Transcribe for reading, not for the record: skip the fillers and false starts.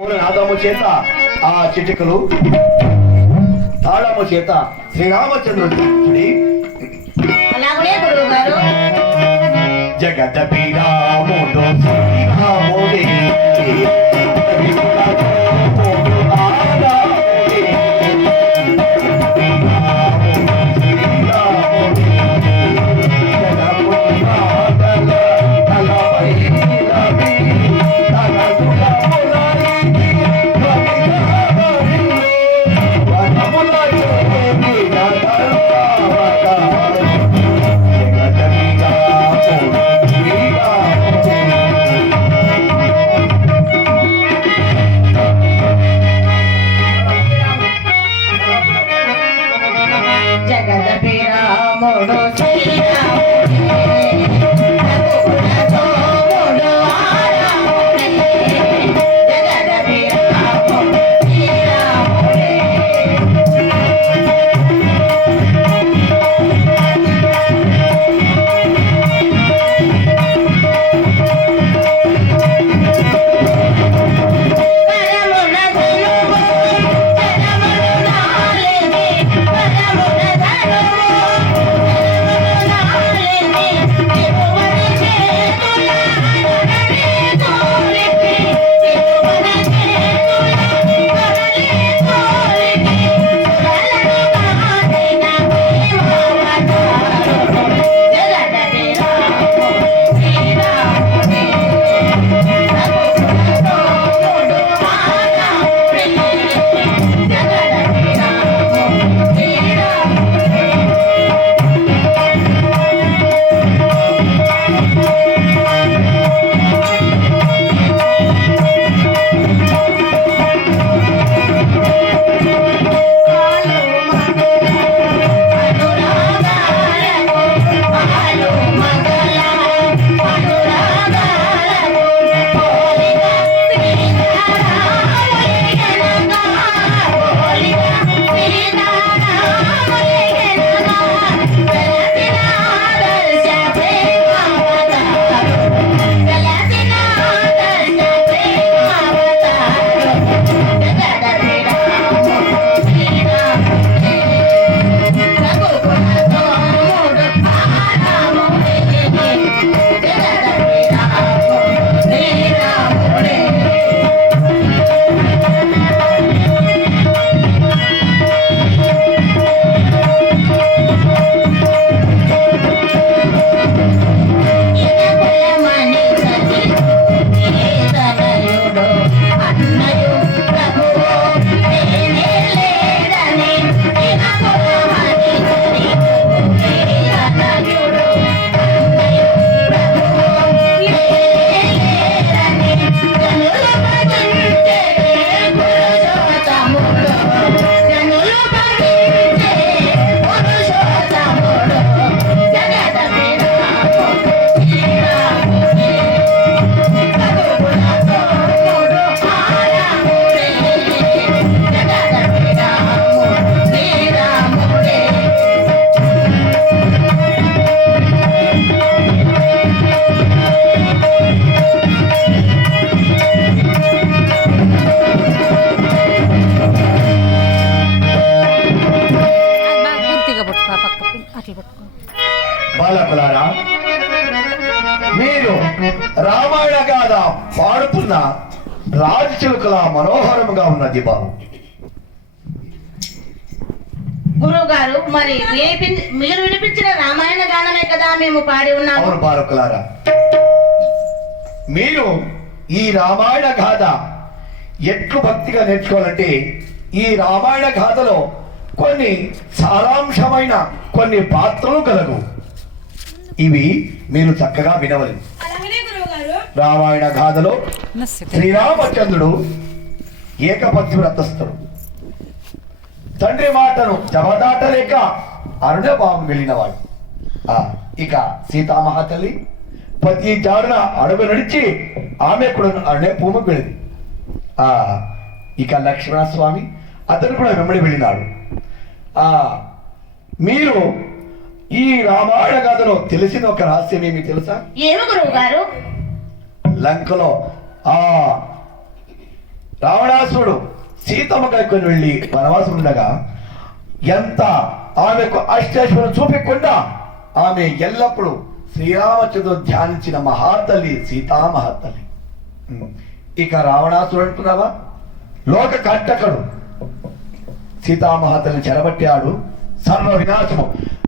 నాదము చేత ఆ చిటికలు తాళము చేత శ్రీరామచంద్రుడి అలాగే గురువు గారు. జగత పీరాముడు శ్రీరాముడే బాలకులారా, మీరు రామాయణ గాథ పాడుతున్న రాజచిలుకల మనోహరముగా ఉన్నది బాబు. గురువు గారు, మరి మీరు వినిపించిన రామాయణ గానమే కదా మేము పాడి ఉన్నాము. అవును బాలకులారా, మీరు ఈ రామాయణ గాథ ఎట్లు భక్తిగా నేర్చుకోవాలంటే ఈ రామాయణ గాథలో కొన్ని సారాంశమైన కొన్ని పాత్రలు కలవు. ఇవి మీరు చక్కగా వినవలి. రామాయణ గాథలో శ్రీరామచంద్రుడు ఏకపత్నివ్రతస్థుడు. తండ్రి మాటను జవదాటలేక అరుణభావం వెళ్ళినవాడు. ఇక సీతామహాతల్లి పతి జారున అడుగు నడిచి ఆమె కూడా అరుణే భూమికి వెళ్ళింది. ఇక లక్ష్మణస్వామి అతను కూడా వెంబడి వెళ్ళినాడు. మీరు ఈ రామాయణ గాథలో తెలిసిన ఒక రహస్యం ఏమి తెలుసా? ఏమి గురువు గారు? లంకలో ఆ రావణాసురుడు సీతమ్మ కైకొని వెళ్ళి వనవాసం ఉండగా ఎంత ఆమెకు అష్టైశ్వర్యం చూపకుండా ఆమె ఎల్లప్పుడూ శ్రీరామచంద్రుడు ధ్యానించిన మహాతల్లి సీతా మహాతల్లి. ఇక రావణాసురుడు అంటున్నావా, లోక కంటకుడు సీతామహాతల్ని చెరబట్టాడు, సర్వ వినాశము.